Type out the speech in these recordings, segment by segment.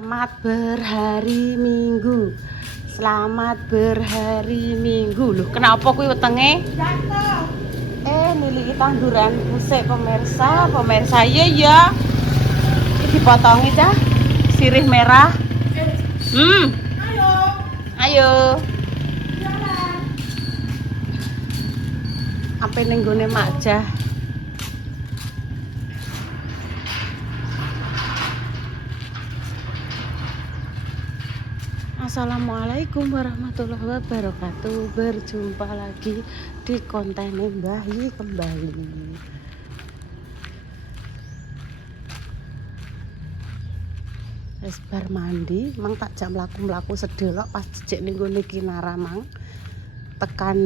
Selamat berhari Minggu. Selamat berhari Minggu. Loh, kenapa kuwi wetenge? Niliki tanduran musik pemirsa. Ya. Iki dipotongi cah. Sirih merah. Ayo. Apa ning gone Makjah? Assalamualaikum warahmatullahi wabarakatuh. Berjumpa lagi di konten Mbah Yi kembali. Wis bar mandi, mang tak jam mlaku-mlaku sedelok pas jek ning gone Kinara mang. Tekan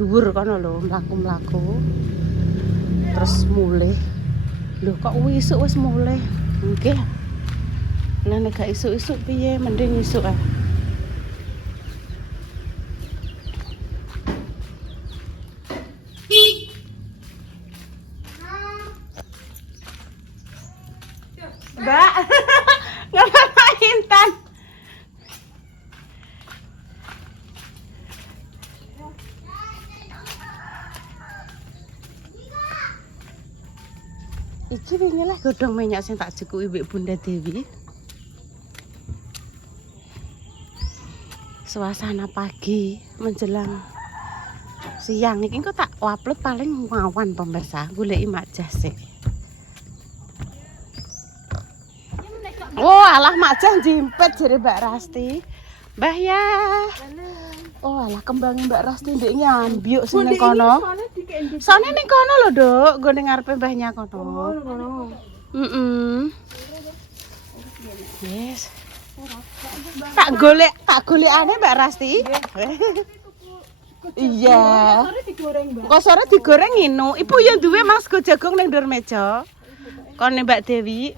dhuwur kono lho mlaku-mlaku. Terus mulih. Lho kok isuk wis mulih. Nggih. Lah nek gak isuk-isuk piye? Mending isuk ah. Mbak, ngapain Tan? Iki wingi lah godhong minyak sing tak jukuki mbek Bunda Dewi. Suasana pagi menjelang siang iki kok tak upload paling ngawan pemirsa, goleki Makjah sik. Oh, alah Makjah jimpet jare Mbak Rasti. Mbah ya. Oh, alah kembange Mbak Rasti ndek nyambyuk sing ning kono. Sone ning kono lho, Duk, gone ngarepe mbahnya kono. Yes. Tak golekane Mbak Rasti. Iya. Kok sore digoreng nginu. Ibu ya duwe Mas sego jagung ning ndur meja. Kone Mbak Dewi.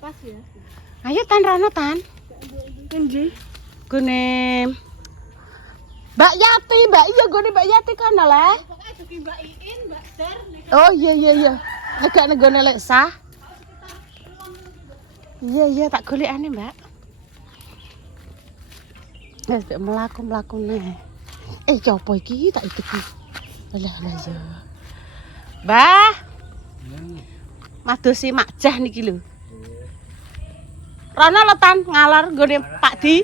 Pas ya. Ayo Tan Rano Tan. Nggih. Gone Mbak Yati, Mbak iya gone Mbak Yati kono lah. Pokoke dugi Mbak Iin, Mbak Dar. Oh iya. Agak negone lek sah. Iya tak golekane, Mbak. Wis mlaku-mlaku neh. Iki apa iki tak iki. Lah ya. Mbah. Madosi Makjah niki lho. Rono letan ngalor nggone Pak Di.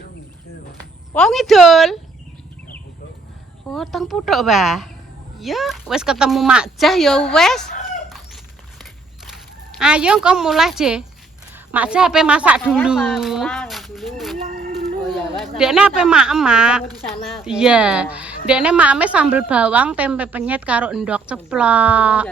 Wong ngidul. Oh, teng puthuk, Mbah. Ya, wis ketemu Makjah ya wis. Ayo kok mulai, Je. Makjah ape masak dulu. Dekne ape mak-emak. Iya. Dekne makme sambel bawang, tempe penyet karo endok ceplok.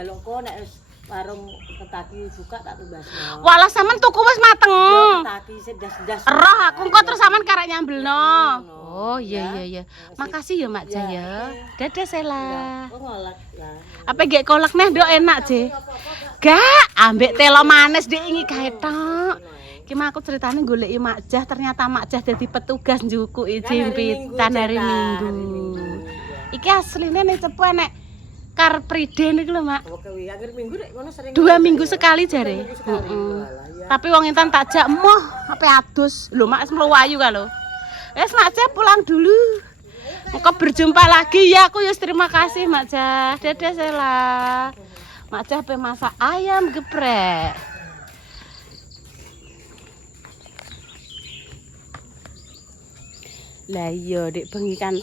Warung ketaki buka tak tumbasno. Walah sampean tuku wis mateng. Ketaki sedas-sedas. Roh aku engko terus sampean karek nyambelno. Oh iya. Makasih ya Makjah ya. Dadah Sela. Kok ngolak lah. Apa gek kolak neh nduk enak, Je. Gak, ambek telo manis dik ingi gae tok. Ki aku ceritane goleki Makjah, ternyata Makjah dadi petugas njukuki jimpitan hari Minggu. Iki asline ning Cepu enek Car Free Day niku lho, Mak. Oke, akhir minggu nek ngono sering. 2 minggu sekali jare. Tapi wong entan tak jak moh ape adus. Lho, Mak wis mluwayu ka lho. Wis Makjah pulang dulu. Engko berjumpa lagi ya. Aku ya terima kasih Makjah. Dadah Sela. Makjah pe masak ayam geprek. Lah iya, Dik bengi kan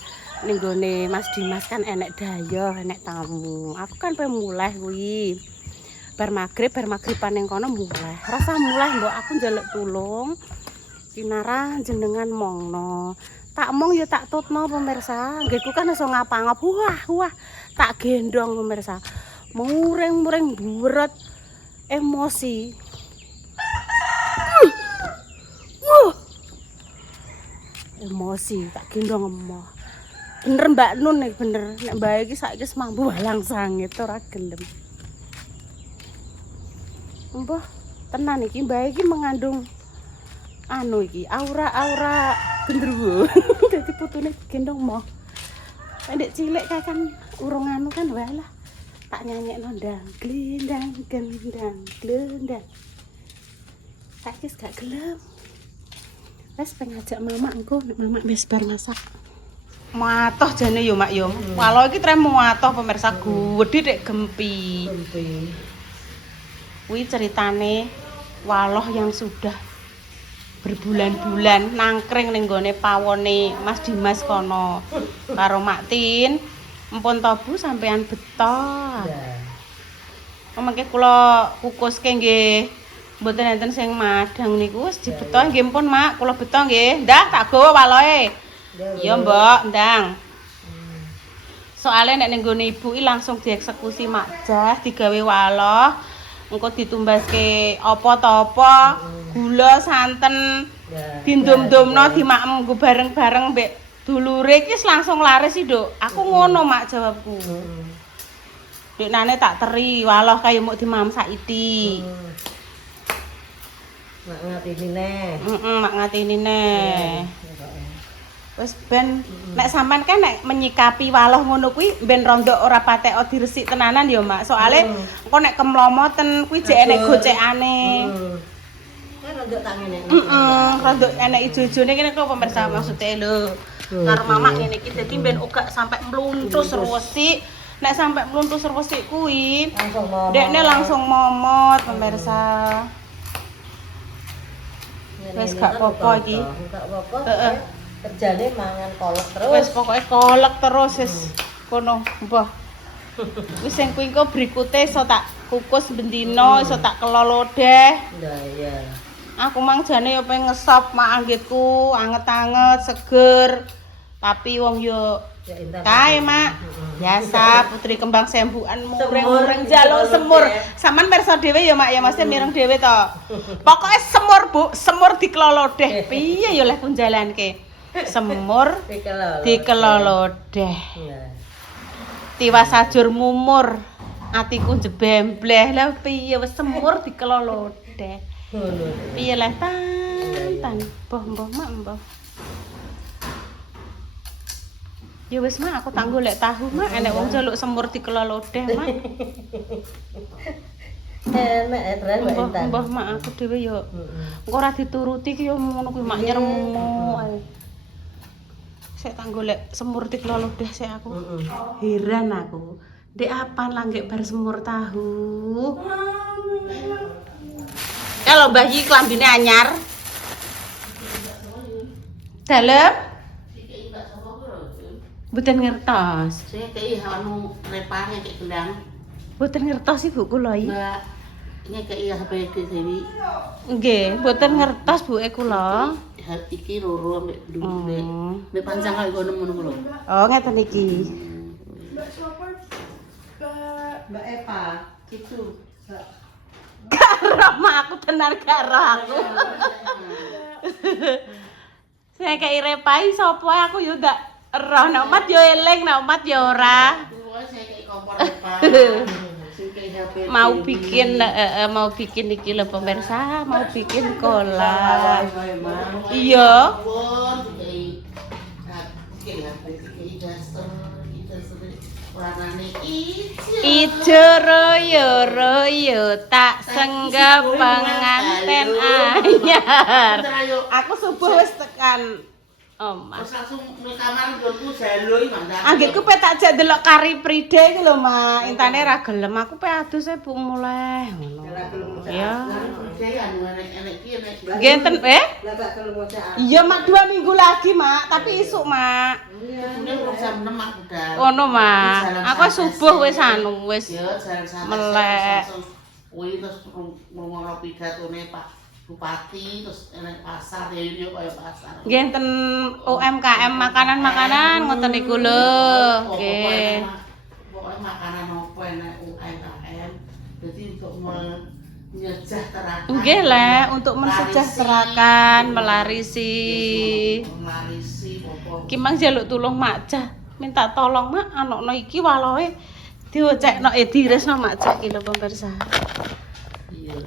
ning gone Mas Dimas kan enek dayoh, enek tamu. Aku kan pe mulai kuwi. Bar magriban ning kono mulai. Rasa mulai mbok aku njaluk tulung. Kinara jenengan mongno. Tak mong ya tak tutno pemirsa. Nggeku kan iso ngapa-ngap. Wah. Tak gendong pemirsa. Muring-muring buret emosi. Emosi tak gendong emoh. Bener Mbak Nun nih bener. Nek Mbak iki saiki mambu walang sangit ora gelem. Mbah, tenan iki Mbak iki mengandung anu iki aura gendruwo. Dadi putune gendong moh. Pendek cilik kae kan urung anu kan walah. Tak nyanyekno ndang glendang gendang glendang. Saiki gak gelem. Wes pengajak mama engko nek mama wis bar masak. Muatoh jane yo mak yo. Walo iki trem muatoh pemirsa gedhe nek gempi. Kuwi ceritane waloh yang sudah berbulan-bulan nangkring ning gone pawone Mas Dimas kono karo Mak Tin. Empun to Bu sampean beto. Mengke kula kukuske nggih mboten enten sing madang niku wis dibeto nggih pun Mak, kula beto nggih. Ndah tak gawa waloe. Iya, Mbok, ndang. Soale nek ning gone ibu iki langsung dieksekusi Mak Jas digawe waloh. Engko ditumbaske apa to apa, gula, santen, dindum-dumno dimakem nggo bareng-bareng mbek dulure iki langsung laris sih, Duk. Aku ngono Mak jawabku. Dek nane tak teri waloh kaya muk dimam saiki. Mak ngatini neh. Mak ngatini neh. Wis ben nek sampean kan nek menyikapi waloh ngono kuwi ben rondok ora patek diresik tenanan ya Mak. Soale engko nek kemlomoten kuwi jek enek gocekane. Kan rondok tak ngene. Rondok enek ijo-ijone kene kok pemirsa maksude lho. Karo mama ngene iki dadi ben uga sampai mluntus resik. Nek sampai mluntus resik kuwi dekne langsung momot pemirsa. Wis gak apa-apa iki. Gak apa-apa. Heeh. Kerjane mangan kolek terus. Wis pokoke kolek terus wis kono, mbah. Wis sing kuwi engko berikute iso tak kukus bendino, iso tak kelolodeh. Lah iya. Aku mang jane yo pengen ngesop mak anggitku, anget-anget, seger. Tapi wong yo kae Mak. Biasa putri kembang sembukan mureng-mureng njaluk semur. Saman pirsa dhewe ya Mak ya mesti mireng dhewe to. Pokoke semur Bu, semur dikelolodeh. Piye ya leh kunjalanke? Semur dikelolodeh. Tiwas sajur mumur. Atiku jebembleh. Lah piye wis semur dikelolodeh. Piye leh tan. Mbah Mak mbah. Ya wis Mak aku tak golek tahu Mak, enek wong njaluk semur dikelolodeh Mak. Enak terus Mbah Mak aku dhewe yo engko ora dituruti ki yo ngono kuwi Mak nyeremu ae. Sik tak golek semur dikelolodeh sik aku. Heran aku. Ndek apan langgek bar semur tahu. Kalau Mbah iki klambine anyar. Dalem Mboten ngertos. Saya kayak anu repane kayak gendang. Mboten ngertos Ibu kula iki. Mbak, ini kayak HP Dewi. Nggih, mboten ngertos buke kula. Iki loro ambek ndhuwure. Mbek panjang kaya ngono lho. Oh, ngeten iki. Mbak Eva, gitu. Karo mak aku tenan karo aku. Saya kayak repai sapa aku yo ndak roh nek umat yo eling, nek umat yo ora. Saya kayak kompor repa. Mau bikin iki lho pemirsa, mau bikin kolak. Iya. Ijo royo tak senggap penganten anyar. Aku subuh wis tekan omah. Terus langsung nang kamar nggonku jaluk iki Anggitku pe tak jak delok Kari Pride iki lho, Mak. Intane ra gelem. Aku pe adus e Bu muleh ngono. Ya. Nggih enten Iya, Mak 2 minggu lagi, Mak. Tapi isuk, Mak. jam 6 aku udah. Ono, Mak. Aku subuh wis anu wis Ya, jalan santai. melek. Kuwi terus ngono pidatone Pak Bupati terus enek pasar ya yo kaya pasar. Nggih enten UMKM makanan-makanan ngoten niku lho. Nggih. Pokoke makanan opo enek UMKM. Dadi untuk menyejahterakan. Nggih le, untuk mensejahterakan, melarisi. Popo. Ki mang njaluk tulung Mak Jah. Minta tolong Mak, anakno iki walohe diocekno diresno Mak Jah iki lho pemirsa. Iya.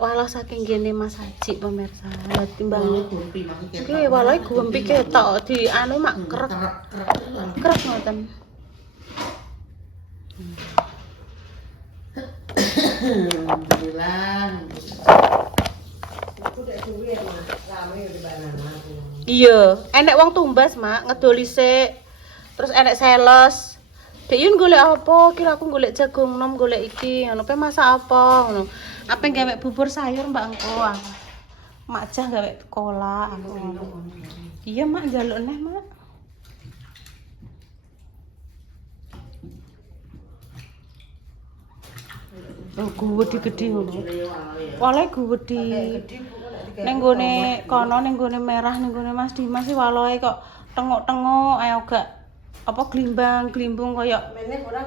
Walau saking gene Mas Haji pemirsa. Lah timbang Gumpi maksudnya. iki walohe gumpi ketok di anu Mak krek. Krek ngoten. Alhamdulillah. Aku udah duwe, Mas. Iya, enek wong tumbas, Mak, ngedoli sik. Terus enek sales. Dek Yun golek apa? Kira aku golek jagung nom, golek iki. Ngono pe masak apa? Ngono. Apa gawe bubur sayur Mbak engko. Mak jah gawe kolak. Iya, Mak njaluk neh, Mak. Oh, gede ngono. Wale gede. Ning gone kono ning gone merah ning gone Mas Dimas sih waloe kok tengok-tengok ayo gak apa glimbang-glimbung koyo Mene ora.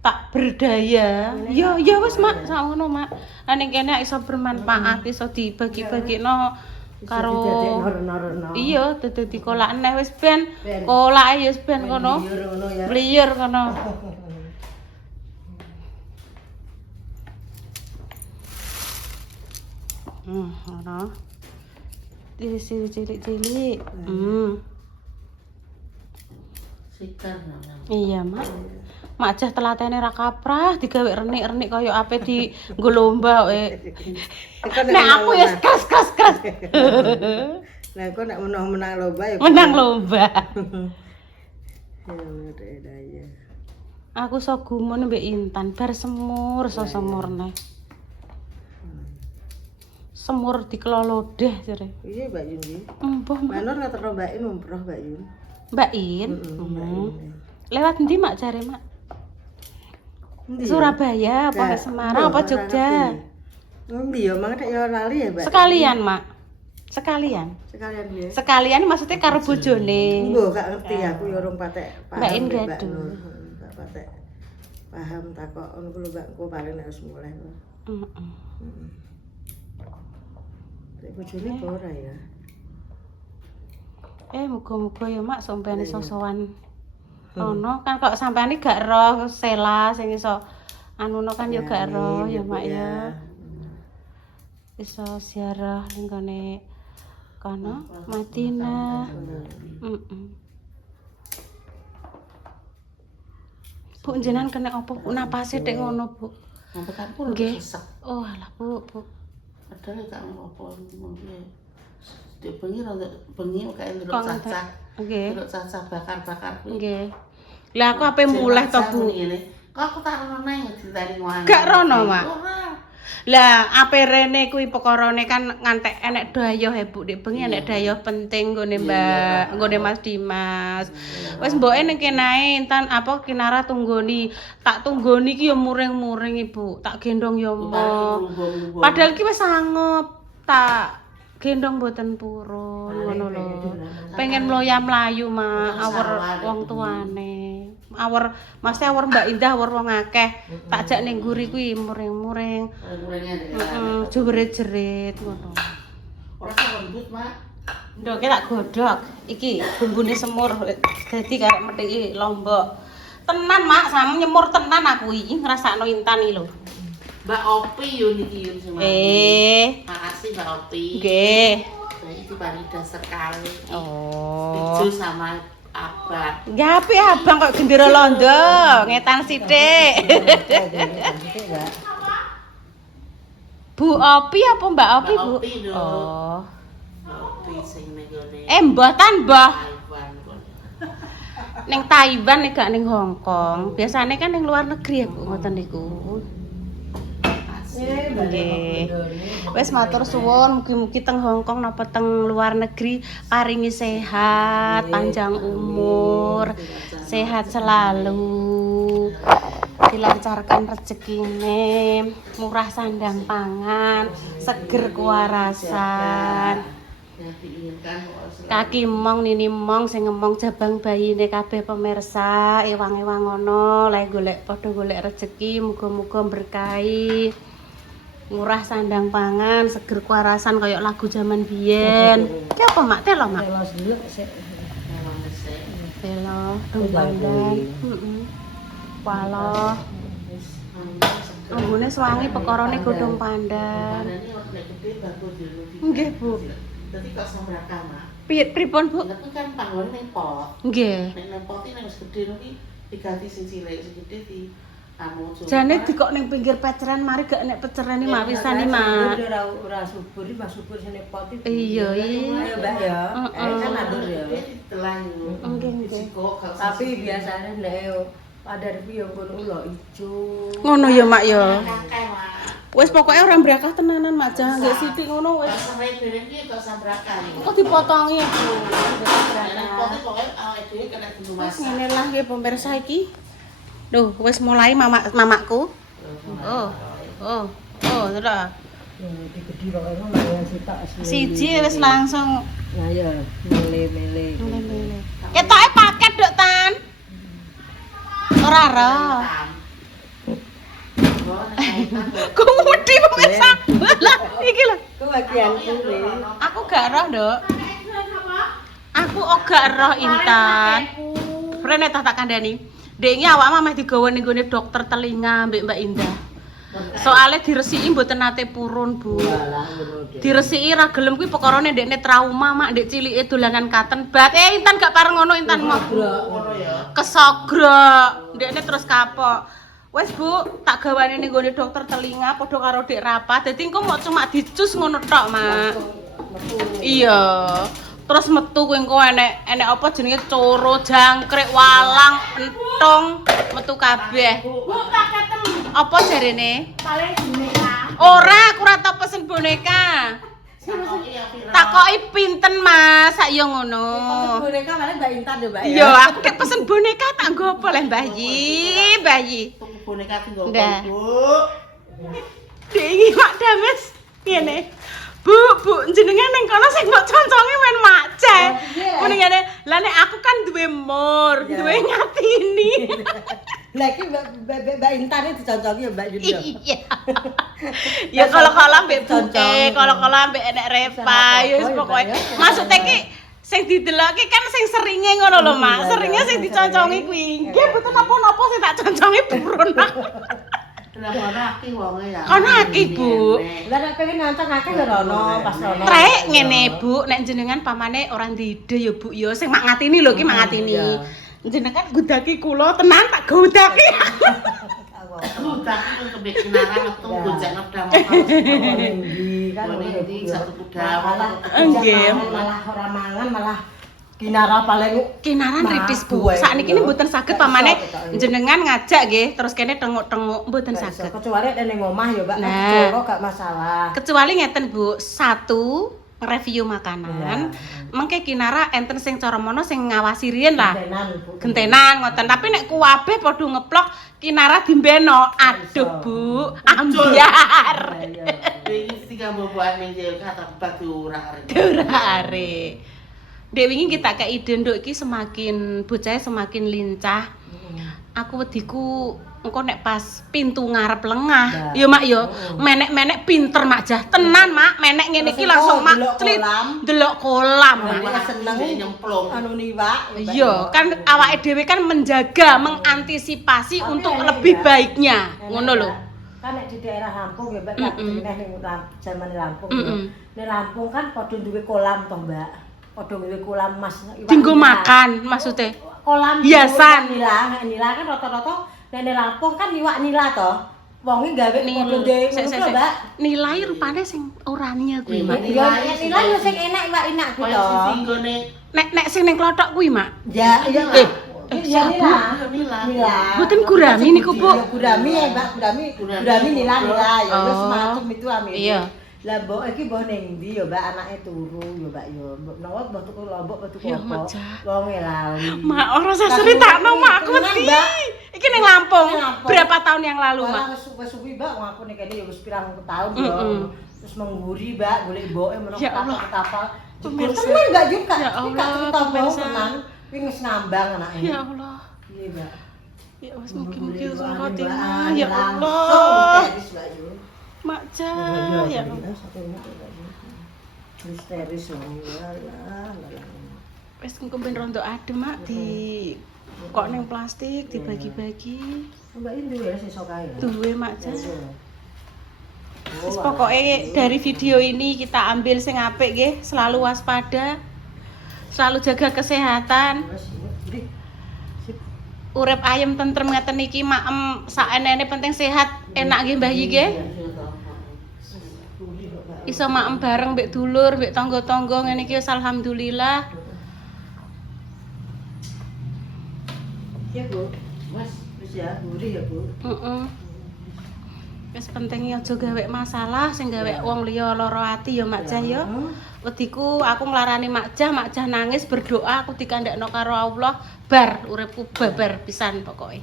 tak berdaya. Ya wis Mak, sak ngono Mak. Lah ning kene iso bermanfaat, iso dibagi-bagino karo iya dadi kolak neh wis ben kolake ya wis ben kono. Bliyur kono. Ngono. Cilik-cilik. Sikar nang. Iya, Mak. Mak jah telatene ra kaprah digawe renik-renik kaya ape di nggo lomba we. Nek aku ya kras. Nah, kok nek menang lomba ya Menang lomba. ya daya. Aku so gumun mbek Intan bar semur semur neh. Semur dikelolodeh jare. Iya, Mbak Yun iki. Empuh, Mak. Manor ngatero Mbak Yun umroh Mbak Yun. Mbak In. Lewat ndi Mak jare, Mak? Surabaya apa Semarang apa Jogja? Endi ya, mang nek ya lali ya, Mbak. Sekalian, Mak. Sekalian ya. Sekalian maksudnya karo bojone. Engko gak ngerti aku ya urung patek paham. Mbak In Mbak gaduh. Nur. Gak patek paham takok ngono ku lho Mbak, engko paling nek wis mulai. Nek bojone apa ora ya? Muga-muga ya Mak sampeyan iso sowan. Ono kan kok sampeyan gak roh Sela sing iso anuno kan ya gak roh ya Mak ya. Iso ziarah ning gone kono Madinah. Bu jenengan kena apa Bu napase tek ngono Bu? Ngampekku Nggih. sesek. Oh alah Bu. Padahal gak apa-apa mungkin. Dia bengi kok ndelok Kok cacah. Nggih. Ndelok cacah bakar-bakar kuwi. Nggih. Lah aku ape mulih to Bu? Kok aku tak rono nang ditari ngene. Gak rono, Mak. Ora. Lah ape rene kuwi pekarane kan ngantek enek dayoh he Bu, nek bengi enek dayoh penting nggone Mbak, nggone Mas Dimas. Wis mboke ning kenae entan apa kinara tunggoni. Tak tunggoni ki ya muring-muring Ibu, tak gendong ya mo. Padahal ki wis sangep. Tak gendong mboten purun ngono lho. Pengen mloya-mlayu Mak, awor wong tuane. Awor mesti awor Mbak Indah awor wong akeh. Tak jak ning guri kuwi muring-muring. Jerit-jerit ngono. Ora lembut, Mak. Ndoke tak godhog. Iki bumbune semur dadi karek methiki lombok. Tenan Mak, sampe nyemur tenan aku iki ngrasakno Intan iki lho. Mbak Opi yo niki yo sing makasih Mbak Opi. Nggih. Itu Farida sekali. Oh. Ijo sama abang. Gapi abang kok gendera londo, ngetan sithik. Bu Opi apa Mbak Opi, Bu? Mbak Opi lho. Oh. Opi sing ning gone. Mboten, Mbah. Taiwan kok. Ning Taiwan nek gak ning Hong Kong. Biasane kan ning luar negeri ya, Bu, ngoten niku. Nggih. Wis matur suwun, mugi-mugi teng Hong Kong napa teng luar negeri paringi sehat, panjang umur, sehat selalu. Dilancarkan rezekine, murah sandang pangan, seger kewarasan. Kaki mong nini mong sing ngemong jabang bayine kabeh pemirsa, ewang-ewang ngono, lek golek padha golek rezeki, muga-muga berkahi. Murah sandang pangan, seger kewarasan kaya lagu zaman biyen. Ki apa Mak? Telo Mak. Telo, pandan. Walo. Ambune suwangi pekarane godhong pandan. Nggih, Bu. Dadi kok sambraka, Mak. Pripun, Bu? Tapi kan panggone ning pot. Nggih. Nek nang pot iki wis gedhe niki diganti sing cilik, sing gedhe di anu Jane dikok ning pinggir peceran mari gak enek pecerane mak wisani mak. Ora subur, Mas subur sene pot iki. Iya, Ayo Mbak ya. Kan nandur ya. telan Nggih, nggih. Tapi biasanya nek pada repi yo ngono ulo ijo. Ngono ya mak ya. kakek mak Wis pokoke ora mbrakah tenanan mak jangan gak sithik ngono wis. sampai dhewe iki kok sambrakan iki Kok dipotongi Bu. nek pote pokoke awake dhewe kena bunuh Wis masa ngene lah nggih pemirsa iki. Duh, wis mulai mamaku. Oh, sudah. Digedi kok ngono mayan sitok Siji wis langsung Nah ya, mele-mele. ketoke paket dok Tan. Ora roh. Ku mudi pemirsa. Lah, iki lho. Ku bagian kuwi. Aku gak roh, Dok. Aku gak roh Intan. Rene tak kandhani. Dek iki awakmu meh digawa ning gone dokter telinga mbek Mbak Indah. Soale diresiki mboten nate purun, Bu. Diresiki ra gelem kuwi pekarane ndekne trauma, Mak, ndek cilike dolanan katen bat. Intan gak pareng ngono Intan mau. ngono ya Kesogrok. Ndekne terus kapok. Wes Bu, tak gawane ning gone dokter telinga padha karo Dik Rapat. Dadi engko mau cuma dicus ngono tok, Mak. Iya. Terus metu kuwi engko enek apa jenenge coro, jangkrik, walang, entung, metu kabeh. Bu, paket apa jarene? paling boneka Ora, aku ora tau pesen boneka. Takoki pinten, Mas? Sak yo ngono. Boneka malah Mbak Intan ya, Mbak. Yo, aku kek pesen boneka tak nggo apa leh Bayi. tuku boneka tinggal Ndah. Bu Dingi Mak Dames. Ngene. Bu, jenengan ning kono sing mbok conconge men mace. Muni ngene, lah nek aku kan duwe mur, duwe ngatini. Lah iki Mbak Intan iki diconcoki ya Mbak Yun ya. Iya. Ya kalau-kalau mbek Buke, kalau-kalau mbek enek Repa, ya wis pokoke. Maksudnya ki sing dideloki kan sing seringe ngono lho, Mak. Seringe sing diconcongi kuwi. Nggih, mboten napa-napa sing tak concongi burun. Lah kono akeh wonge ya. Kono akeh, Bu. Lah nek pengen nonton akeh ya rono, pas rono. Trek ngene, Bu, nek jenengan pamane ora ndide ya, Bu, ya sing mak ngatini lho ki mak ngatini. Jenengan gudaki kula tenan tak gudaki. Udah aku kebek kinara metu gojek nepda motor. Ndi kan Ndi satu kuda. Nggih. Malah ora mangan malah kinara paling Kinaran ripis, Bu. Sakniki ini mboten saged pamane jenengan ngajak nggih, terus kene tenguk-tenguk mboten saged. kecuali ada ning omah ya, Mbak. Nah. Kok gak masalah. Kecuali ngeten, Bu. Satu review makanan. Mengke Kinara enten sing cara mono sing ngawasi riyen lah. Gentenan ngoten. Tapi nek kuwabe padha ngeplok Kinara dimbeno. Aduh, Bu. Ambiar. Iki tiga boboan ning jero kata batu ora arek. Ora arek. Dek wingi kita kei ide nduk iki semakin bocah semakin lincah. Aku wediku engko nek pas pintu ngarep lengah. Ya Mak ya, menek-menek pinter Mak jah. Tenan Mak, menek ngene iki langsung Mak clit delok kolam Mak. Seneng nyemplung. anu niwak. Iya, kan awake dhewe kan menjaga, mengantisipasi untuk lebih baiknya. Ngono lho. Kan nek di daerah Lampung ya Mbak, tak ning jaman Lampung. Nek Lampung kan padha duwe kolam to Mbak. Padha duwe kolam Mas. Dinggo makan maksudnya. Kolam hiasan. Nila kan rata-rata nek Lampung kan iwak nila to. Wonge gawe padha dhewe Mbak. Nilai rupane sing oranye kuwi Mak. Nila yo sing enak iwak enak kuwi to. Nek sing ning klothok kuwi Mak. Ya iya. Ya nila. Mboten gurami niku Bu. Ya gurami ya Mbak, gurami nila ya wis semacam itu amene. Iya. Lah mbok iki mbok ning ndi ya Mbak anake turu ya Mbak ya. Menawa mbok tuku lombok mbok tuku apa? Wonge lali. Mak ora usah ceritakno Mak aku wedi. Iki ning Lampung. Berapa tahun yang lalu Mak? Wis suwi Mbak wong aku nek kene ya wis pirang tahun ya. Terus mengguri Mbak golek mboke menawa kapal. Pemirsa. Temen Mbak juga. Ya Allah, pemirsa. Kuwi wis ngambang anake. Ya Allah. Iya Mbak. Ya wis mugi-mugi husnul khotimah. Ya Allah. Allah. Mak Jah, ya Allah. Misteris lah. Wis engko ben rondo adem Mak di kok ning plastik dibagi-bagi. Mbak ini duwe sesuk kae. Duwe Mak Jah. Wis pokoke dari video ini kita ambil sing apik nggih, selalu waspada. Selalu jaga kesehatan. urip ayem tentrem ngeten iki maem saenene penting sehat, enak nggih Mbah Yi nggih. Iso maem bareng mbek dulur, mbek tangga-tangga ngene iki wis alhamdulillah. Ya Bu, Mas, wis ya, gurih ya Bu. Heeh. Wis penting aja gawe masalah sing gawe wong liya lara ati ya Mak Jah ya. Wediku aku nglarani Mak Jah nangis berdoa aku dikandakno karo Allah bar uripku babar pisan pokoke.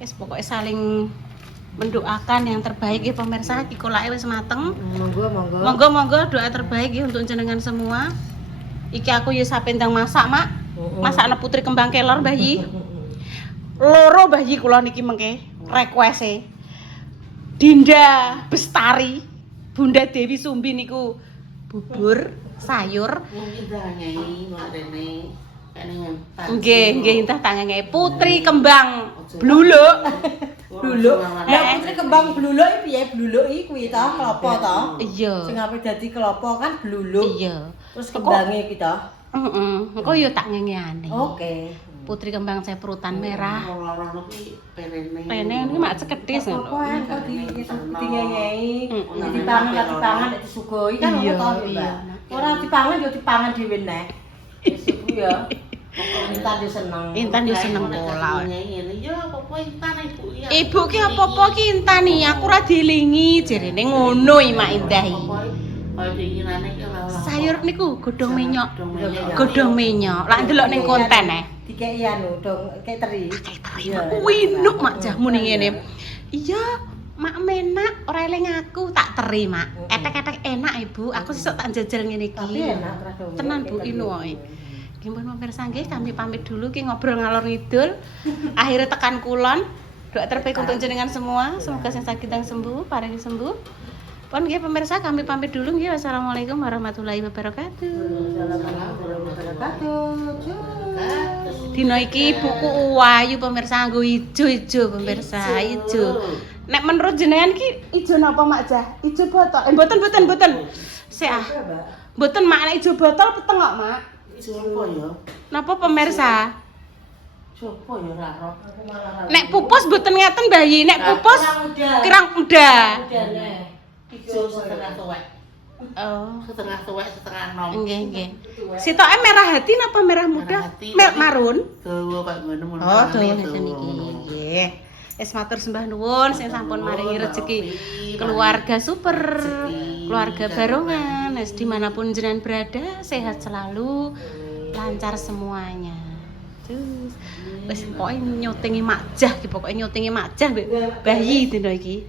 Wis pokoke saling mendoakan yang terbaik ya pemirsa, iki kolake wis mateng. Monggo, monggo. Monggo-monggo doa terbaik ya untuk jenengan semua. Iki aku ya sapendang masak, Mak. Masakna putri kembang kelor Mbah Yi. Loro Mbah Yi kula niki mengke request-e. Dinda Bestari, Bunda Dewi Sumbi niku bubur sayur. Mungkin dah nyai makdene kene Nggih entah tangange putri kembang bluluk. Bluluk. Lah putri kembang bluluk iki piye? Bluluk iki kuwi ta, klopo ta? Iya. Sing ape dadi klopo kan bluluk. Iya. Terus kembange iki ta. Heeh. Engko ya tak ngengeane. Oke. Putri kembang ceprutan merah. Lorong iki penene. Pene iki mak cekedhis Apa ngono. kok dinyai. Dipangan lagi dipangan nek disugoi kan Iya, ngono to, iya. Mbak. Ora dipangan yo dipangan dhewe neh. Wis ibu ya. Intan yo seneng. Intan yo seneng pola. Nyai ngene ya apa intan ibu ya. Ibu ki apa-apa ki intani, aku ora dielingi jarene ngono i Mak Indah iki. Kaya diinginane ki ora. Sayur niku godhong menyok. Godhong menyok. Lah ndelok ning konten Dikeki anu dong kek teri. Kuwi nuk Mak Jahmu ning ngene. Iya, Mak menak ora eling aku tak teri Mak. Etek-etek enak Ibu, aku sesuk tak njajal ngene iki. Tapi enak terus. Tenan Bu inu wae. Nggih pun pemirsa nggih kami pamit dulu ki ngobrol ngalor ngidul. Akhirnya tekan kulon. Doa terbaik untuk jenengan semua, semoga sing sakit dan sembuh, paring sembuh. Pun nggih pemirsa kami pamit dulu nggih. Wassalamualaikum warahmatullahi wabarakatuh. Dino iki buku Uwayu pemirsa nggo ijo-ijo pemirsa, ijo. Nek menurut jenengan ki ijo napa Mak Jah? Ijo botol. Mboten. Sik ah. Mboten Mak nek ijo botol peteng kok Mak. Sopo ya? Napa pemirsa? Sopo ya ora roh. Nek pupus mboten ngeten Mbah Yi, nek pupus kirang muda. Ijo setengah tuwek. Oh. Setengah tuwek, setengah nom. Nggih. Sitoke merah hati napa merah muda? Merah hati, Marun. Dawa Pak ngono. Oh, dawa ngeten iki. Nggih. Wis matur sembah nuwun sing sampun maringi rezeki keluarga super, keluarga barongan, wis dimanapun jenengan berada, sehat selalu, lancar semuanya. Terus wis pokoke nyotingi Mak Jah ki, pokoke nyotingi Mak Jah mbek bayi dina iki.